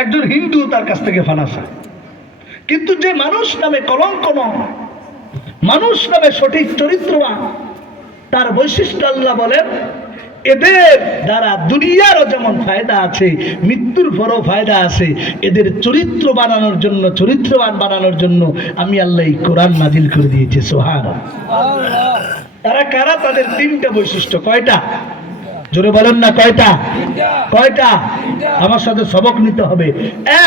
একজন হিন্দু তার কাছ থেকে ফানা চায়, কিন্তু যে মানুষ নামে কলঙ্ক নয়, মানুষ নামে সঠিক চরিত্রবান, তার বৈশিষ্ট্য আল্লাহ বলেন এদের দ্বারা দুনিয়ারও যেমন ফায়দা আছে, মৃত্যুর পরও ফায়দা আছে। এদের চরিত্র বানানোর জন্য, চরিত্রবান বানানোর জন্য আমি আল্লাহ এই কোরআন নাজিল করে দিয়েছি। সুবহানাল্লাহ। তারা কারা? তাদের তিনটা বৈশিষ্ট্য। কয়টা? জোরে বলেন না, কয়টা? কয়টা? আমার সাথে সবক নিতে হবে।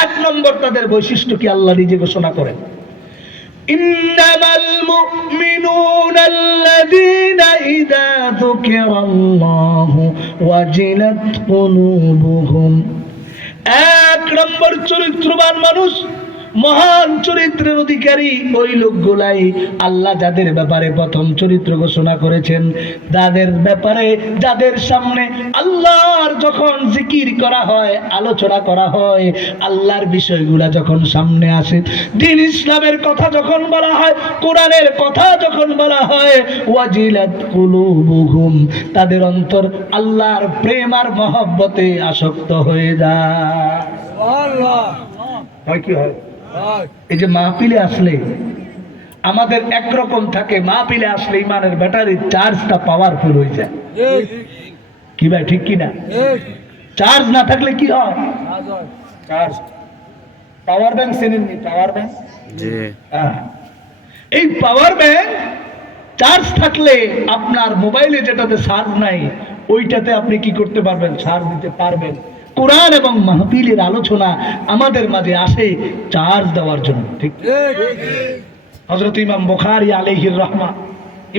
এক নম্বর তাদের বৈশিষ্ট্য কি আল্লাহ নিজে ঘোষণা করেন, ইন্নামাল মুমিনুনা আল্লাযীনা ইযা যুকিরাল্লাহু ওয়াজিলাত কুলুবুহুম। এক নম্বর চরিত্রবান মানুষ, মহান চরিত্রের অধিকারী ওই লোকগুলাই আল্লাহ যাদের ব্যাপারে প্রথম চরিত্র ঘোষণা করেছেন, যাদের ব্যাপারে, যাদের সামনে আল্লাহর যখন জিকির করা হয়, আলোচনা করা হয়, আল্লাহর বিষয়গুলা যখন সামনে আসে, দ্বীন ইসলামের কথা যখন বলা হয়, কোরআনের কথা যখন বলা হয়, ওয়াজিলাত কুলুবুহুম, তাদের অন্তর আল্লাহর প্রেম আর মহব্বতে আসক্ত হয়ে যায়। সুবহানাল্লাহ। হয় কি হয়? এই যে মাহফিলে আসলে আমাদের একরকম থাকে, মাহফিলে আসলে ইমানের ব্যাটারির চার্জটা পাওয়ারফুল হয়ে যায়। কি ভাই, ঠিক কিনা? চার্জ না থাকলে কি হয়? চার্জ, পাওয়ার ব্যাংক চেনেননি? পাওয়ার ব্যাংক, এই পাওয়ার ব্যাংক চার্জ থাকলে আপনার মোবাইলে যেটাতে চার্জ নাই, ওইটাতে আপনি কি করতে পারবেন? চার্জ দিতে পারবেন। কোরআন এবং মাহফিলের আলোচনা আমাদের মাঝে আসে চার্জ দেওয়ার জন্য, ঠিক? হযরত ইমাম বুখারী আলাইহির রাহমা,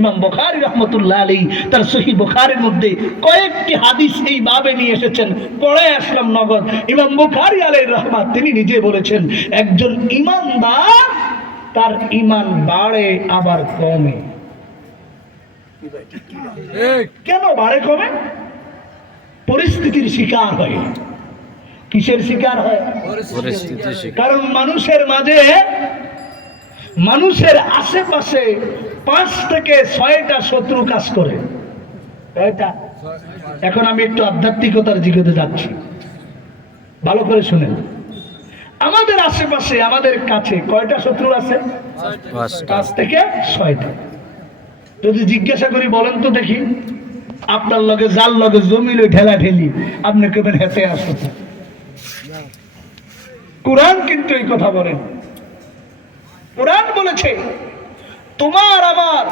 ইমাম বুখারী রাহমাতুল্লাহ আলাইহি তার সহিহ বুখারীর মধ্যে কয়েকটি হাদিস এই বাবে নিয়ে এসেছেন, পড়ে আসলাম নগদ। ইমাম বুখারী আলাইহির রাহমা তিনি নিজে বলেছেন, একজন ঈমানদার তার ঈমান বাড়ে আবার কমে। কেন বাড়ে কমে? পরিস্থিতির শিকার হয়। কিসের শিকার হয়? কারণ মানুষের মাঝে, মানুষের আশেপাশে 5 থেকে 6টা শত্রু কাজ করে। কয়টা? এখন আমি একটু আধ্যাত্মিকতার দিকে যাচ্ছি, ভালো করে শুনেন। আমাদের আশেপাশে, আমাদের কাছে কয়টা শত্রু আছে? 5 থেকে 6টা। যদি জিজ্ঞাসা করি, বলেন তো দেখি, আপনার লগে যার লগে জমিল ঠেলা ঠেলি, আপনি কেমন হেঁটে আসতে? কোরআন কিন্তু এই কথা বলেন। কোরআন বলেছে তোমার আমার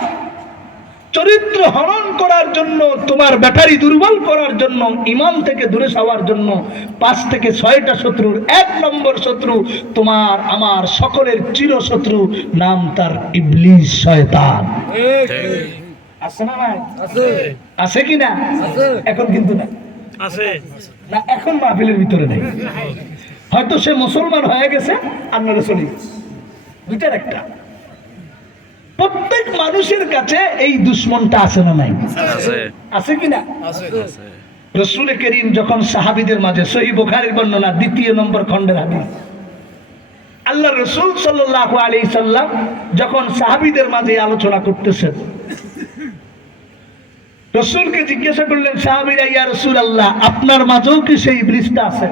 চরিত্র হরণ করার জন্য, তোমার ব্যাটারি দুর্বল করার জন্য, ঈমান থেকে দূরে যাওয়ার জন্য 5 থেকে 6টা শত্রুর 1 নম্বর শত্রু তোমার আমার সকলের চিরশত্রু, নাম তার ইবলিস, শয়তান। আছে না ভাই? আছে কি না? এখন কিন্তু না, আছে না, এখন মাহফিলের ভিতরে নেই। হয়তো সে মুসলমান হয়ে গেছে, আপনারা চলে গেছে, দুইটার একটা। প্রত্যেক মানুষের কাছে এই দুশ্মনটা আছে না নাই? আছে কি না? রাসূল করিম যখন সাহাবীদের মাঝে, সহিহ বুখারীর বর্ণনা 2 নম্বর খণ্ডের হাদিস, আল্লাহ রাসূল সাল্লাল্লাহু আলাইহি সাল্লাম যখন সাহাবীদের মাঝে আলোচনা করতেছেন, রাসূলকে জিজ্ঞাসা করলেন সাহাবীরা, ইয়া রাসূলুল্লাহ, আপনার মাঝেও কি সেই ইবলিসটা আছে?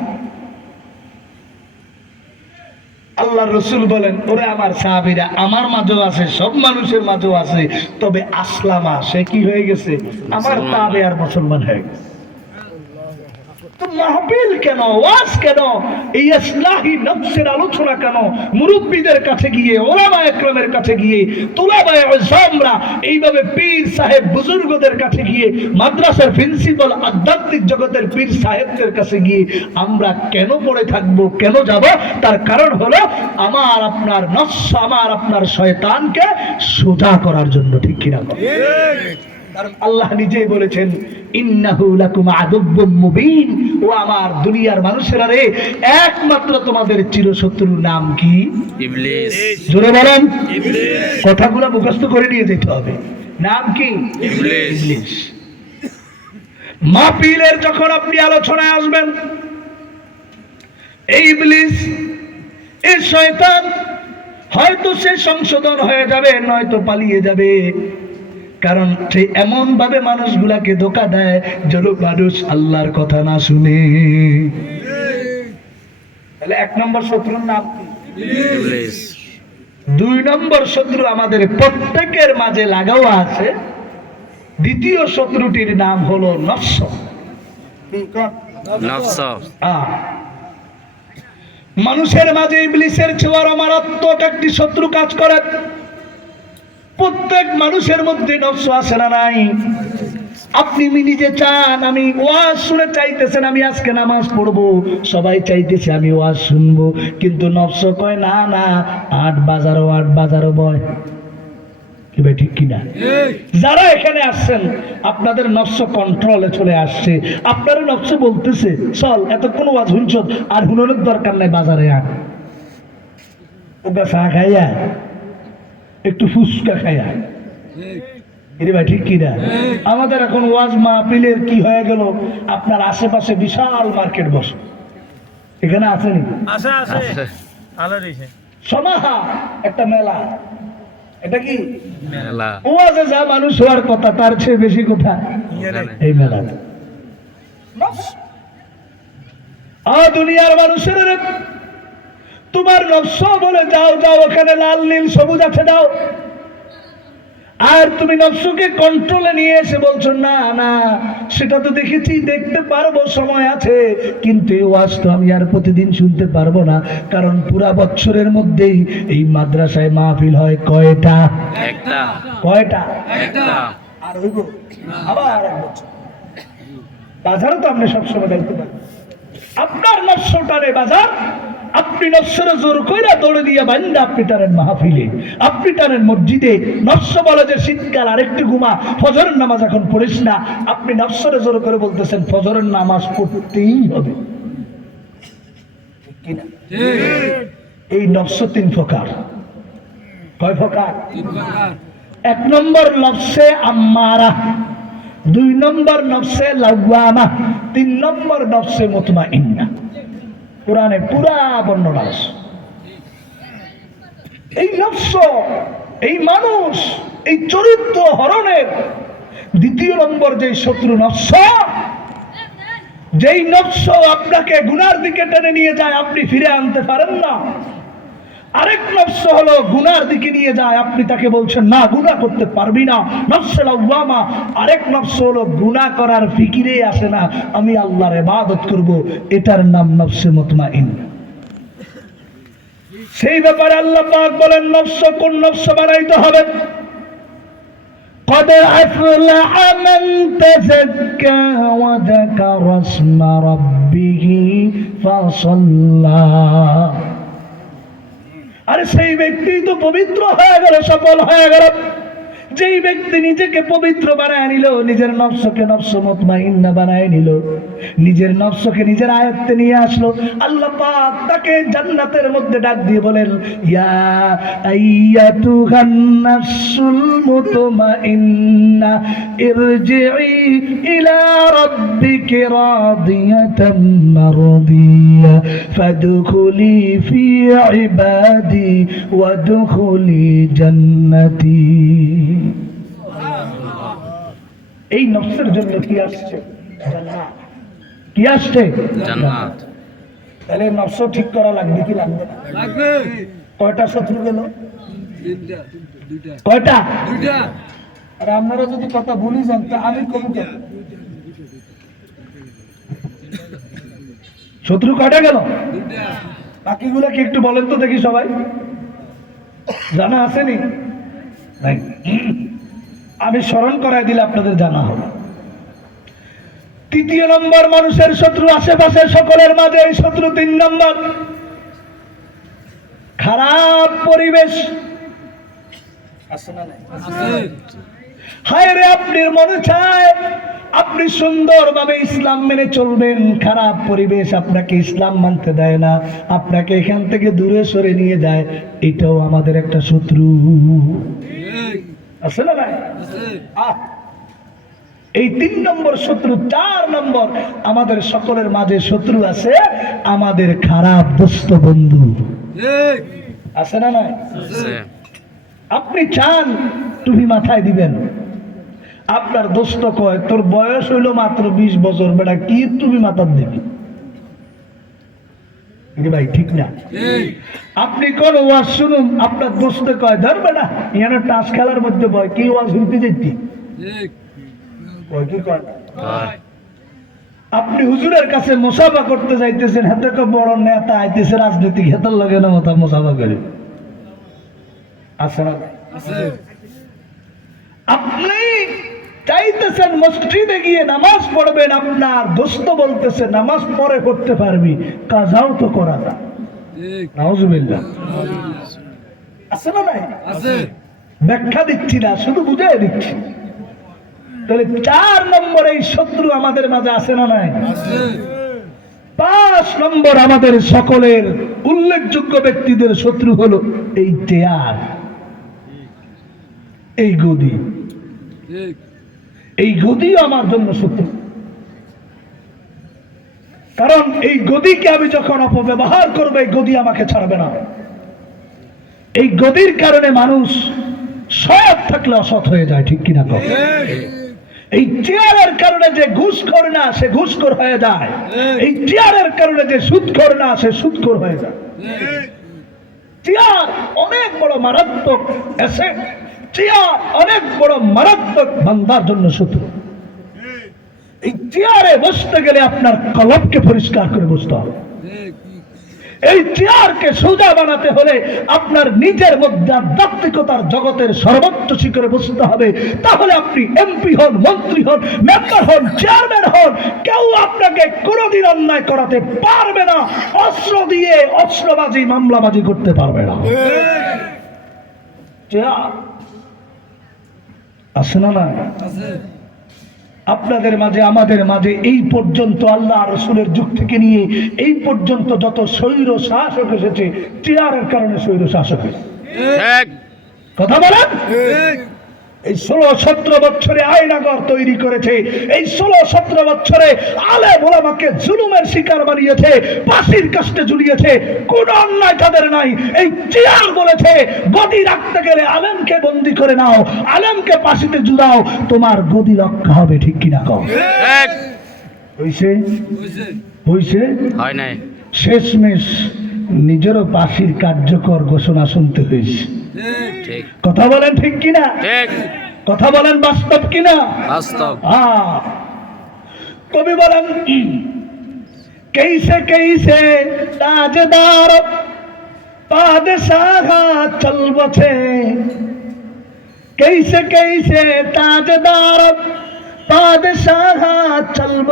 আল্লাহ রাসূল বলেন, ওরে আমার সাহাবীরা, আমার মাঝেও আছে, সব মানুষের মাঝেও আছে, তবে আসলামা, সে কি হয়ে গেছে? আমার তাবে আর মুসলমান হয়ে গেছে। তো মাহফিল কেন, ওয়াজ কেন, এই ইসলাহি নফসের আলোচনা কেন? মুরব্বিদের কাছে গিয়ে, ওলামা একরামের কাছে গিয়ে, তুলাবায়ে ইলমরা এইভাবে পীর সাহেব বুজুর্গদের কাছে গিয়ে, মাদ্রাসার প্রিন্সিপাল, আধ্যাত্মিক জগতের পীর সাহেবদের কাছে গিয়ে আমরা কেন পড়ে থাকবো, কেন যাব? তার কারণ হলো আমার আপনার নফস, আমার আপনার শয়তানকে সোজা করার জন্য, ঠিক কিনা? কারণ আল্লাহ নিজেই বলেছেন, ইন্নাহু লাকুম আদুব্বুম মুবিন, ও আমার দুনিয়ার মানুষেরা রে, একমাত্র তোমাদের চিরশত্রুর নাম কি? ইবলিস। জোরে বলেন, ইবলিস। কথাগুলো মুখস্থ করে নিয়ে যেতে হবে। নাম কি? ইবলিস। মাহফিলের যখন আপনি আলোচনায় আসবেন, এই ইবলিস, এই শয়তান, হয়তো সে সংশোধন হয়ে যাবে, নয়তো পালিয়ে যাবে। কারণ সে এমন ভাবে মানুষগুলাকে ধোঁকা দেয় যেন মানুষ আল্লাহর কথা না শুনে। তাহলে 1 নম্বর শত্রুর নাম কি? ইবলিস। 2 নম্বর শত্রু আমাদের প্রত্যেকের মাঝে লাগাও আছে। দ্বিতীয় শত্রুটির নাম হলো নফস। নফস। মানুষের মাঝে ইবলিসের চেয়ে মারাত্মক একটি শত্রু কাজ করে। প্রত্যেক মানুষের মধ্যে নফস আছে না নাই? আপনি নিজে চান, আমি ওয়াজ শুনে চাইতেছেন আমি আজকে নামাজ পড়বো, সবাই চাইতেছে আমি ওয়াজ শুনবো, কিন্তু নফস কয় না না, 8 বাজারও বয়। কি ভাই ঠিক কিনা? যারা এখানে আসছেন আপনাদের নফস কন্ট্রোলে চলে আসছে। আপনার নফস বলতেছে চল এতক্ষণ ওয়াজ শুনছ, আর হুননের দরকার নাই, বাজারে আয়, ওটা চা খাইয়া একটু ফুচকা খাইয়া। ভাই ঠিক কিনা? আমাদের এখন ওয়াজ মাহফিলের কি হয়ে গেল, আপনার আশেপাশে বিশাল মার্কেট বসে, এখানে আসেনি? সমাহা একটা মেলা, এটা কি মেলা? ওয়াজে যা মানুষ হওয়ার কথা তার চেয়ে বেশি কথা এই মেলা। দুনিয়ার মানুষের তোমার নফস বলে যাও যাও, ওখানে লাল নীল সবুজ আছে দাও, আর তুমি নফসকে কন্ট্রোলে নিয়ে এসে বলছো না না সেটা তো দেখেছি, দেখতে পারবো, সময় আছে, কিন্তু এই ওয়াজ তো আমি আর প্রতিদিন শুনতে পারবো না, কারণ পুরা বছরের মধ্যেই এই মাদ্রাসায় মাহফিল হয় কয়টা? একটা। কয়টা? একটা। আর হইব আবার এক বছর। বাজারও তো আপনি সবসময় দেখতে পারেন। আপনার নফসটারে বাজার, আপনি নফসের জোর কইরা দৌড়ে দিয়ে বান্দা আপনি টারেন মাহফিলে, আপনি টারেন মসজিদে। নফস বলে যে শীতকাল আরেকটু ঘুমা, ফজরের নামাজ এখন পড়িস না, আপনি নফসের জোর করে বলতেছেন ফজরের নামাজ পড়তেই হবে। কিনা? এই নফস 3 প্রকার। কয় প্রকার? 1 নম্বর নফসে আম্মারা, 2 নম্বর নফসে লাওয়ামা, 3 নম্বর নফসে মুতমাইন্না। কোরআনে পুরা বর্ণনা আছে। এই নফস, এই মানুষ, এই চরিত্র হরণের 2য় নম্বর যে শত্রু নফস, যেই নফস আপনাকে গুনার দিকে টেনে নিয়ে যায়, আপনি ফিরে আনতে পারেন না। আরেক নফস হলো গুনার দিকে নিয়ে যায়, আপনি তাকে বলছেন না গুনাহ করতে পারবি না, নফসে লাওয়ামা। আরেক নফস হলো গুনাহ করার ফিকিরে আসে না, আমি আল্লাহর ইবাদত করব, এটার নাম নফসে মুতমাইন্না। সেই ব্যাপারে আল্লাহ পাক বলেন নফস কোন নফস বানাইতে হবে। قد أفلح من تزكى وذكر اسم ربه فصلى। আরে সেই ব্যক্তি তো পবিত্র হয়ে গেল, সফল হয়ে গেল, যেই ব্যক্তি নিজেকে পবিত্র বানায় নিল, নিজের নফসকে নফস মুতমাইন্না বানায় নিল, নিজের নফসকে নিজের আয়ত্তে নিয়ে আসলো, আল্লাহ পাক তাকে জান্নাতের মধ্যে ডাক দিয়ে বলেন ইয়া আইয়াতুহান নাফসুল মুতমাইন্না ইরজিই ইলা রাব্বিকি রাদিয়াতাম মারদিয়া ফাদখুলি ফি ইবাদি ওয়াদখুলি জান্নাতি। এই নফসের জন্য কি আসছে? জান্নাত। কি আসছে? জান্নাত। তাহলে নফস ঠিক করা লাগবে কি লাগবে না? লাগবে। কয়টা শত্রু গেল? 2টা। কয়টা? 2টা। আর আপনারা যদি কথা ভুলি যান তা আমি কম কেন? শত্রু কয়টা গেল? 2টা। বাকিগুলো কি একটু বলেন তো দেখি, সবাই জানা আসেনি? নাই। আমি স্মরণ করাই দিলে আপনাদের জানা হবে। 3য় নম্বর মানুষের শত্রু আশেপাশের সকলের মাঝে, এই শত্রু 3 নম্বর খারাপ পরিবেশ। আছে না নাই? হায় রে, আপনার মনে চায় আপনি সুন্দরভাবে ইসলাম মেনে চলবেন, খারাপ পরিবেশ আপনাকে ইসলাম মানতে দেয় না, আপনাকে এখান থেকে দূরে সরে নিয়ে যায়, এটাও আমাদের একটা শত্রু। আছে না ভাই? এই 3 নম্বর শত্রু। 4 নম্বর আমাদের সকলের মাঝে শত্রু আছে, আমাদের খারাপ দোস্ত বন্ধু। আছে না নাই? আপনি চান টুপি মাথায় দিবেন, আপনার দোস্ত কয় তোর বয়স হইল মাত্র 20 বছর, বেটা কি টুপি মাথার দিবি? ভাই ঠিক না? আপনি কোন ওয়াজ শুনুন, আপনার দোস্ত কয় ধরবে না, এখানে টাস খেলার মধ্যে ভয়, কি ওয়াজ শুনতে যেতি কি কয়? আপনি হুজুরের কাছে মুসাফা করতে যাইতেছেন, হাতে বড় নেতা আইতেছে রাজনীতিক, হেতার লাগে না মতো মুসাফা করে আছে না? আপনি চাইতেছেন মসজিদে গিয়ে নামাজ পড়বেন, আপনার দোস্ত বলতেছে নামাজ পরে করতে পারবি, কাজাও তো করা যায়। নাউজুবিল্লাহ। আছে না নাই? ব্যাখ্যা দিচ্ছি না, শুধু বুঝাই দিচ্ছি। তাহলে 4 নম্বর এই শত্রু আমাদের মাঝে আছে না নাই? 5 নম্বর আমাদের সকলের উল্লেখযোগ্য ব্যক্তিদের শত্রু হলো এই চেয়ার, এই গদি। এই গদিও আমার জন্য শত্রু, কারণ এই গদিকে আমি যখন অপব্যবহার করবো, এই গদি আমাকে ছাড়বে না। এই গদির কারণে মানুষ সৎ থাকলে অসৎ হয়ে যায়, ঠিক কিনা কও? এই চেয়ারের কারণে যে ঘুষখোর না, সে ঘুষখোর হয়ে যায়। এই চেয়ারের কারণে যে সুদখোর না, সে সুদখোর হয়ে যায়। চেয়ার অনেক বড় মারাত্মক অ্যাসেট, চেয়ার অনেক বড় মারাত্মক বান্দার জন্য শত্রু। এই চেয়ারে বসতে গেলে আপনার কলবকে পরিষ্কার করে বসতে হবে। এই চেয়ারকে সোজা বানাতে হলে আপনার নিজের মধ্যে আধ্যাত্মিকতার জগতের সর্বোচ্চ শিখরে বসতে হবে। তাহলে আপনি এমপি হন, মন্ত্রী হন, মেম্বার হন, চেয়ারম্যান হন, কেউ আপনাকে কোনোদিন অন্যায় করাতে পারবে না। অস্ত্র দিয়ে অস্ত্রবাজি, মামলাবাজি করতে পারবে না। চেয়ার আছে না? না আপনাদের মাঝে, আমাদের মাঝে এই পর্যন্ত আল্লাহ রাসূলের যুগ থেকে নিয়ে এই পর্যন্ত যত স্বৈর শাসক এসেছে, চেয়ারের কারণে স্বৈর শাসক হয়েছে। কথা বলেন? এই 16-17 বছরে আয়নাগর তৈরি করেছে, এই 16-17 বছরে আলেম ওলামাকে জুলুমের শিকার বানিয়েছে, ফাঁসির কাস্টে ঝুলিয়েছে। কোন অন্যায় তাদের নাই। এই চেয়ার বলেছে গদি রাখতে গেলে আলেমকে বন্দী করে নাও, আলেমকে ফাঁসিতে ঝুলাও, তোমার গদি রক্ষা হবে, ঠিক কিনা কও? হইছে? হইছে? হয় নাই। শেষমেশ নিজেরও ফাঁসির কার্যকর ঘোষণা শুনতে হয়েছে। কথা বলেন ঠিক কিনা? কথা বলেন বাস্তব কিনা? বাস্তব। কবি বলেন कैसे कैसे ताजदार बादशाह चल बसे, कैसे कैसे ताजदार बादशाह चल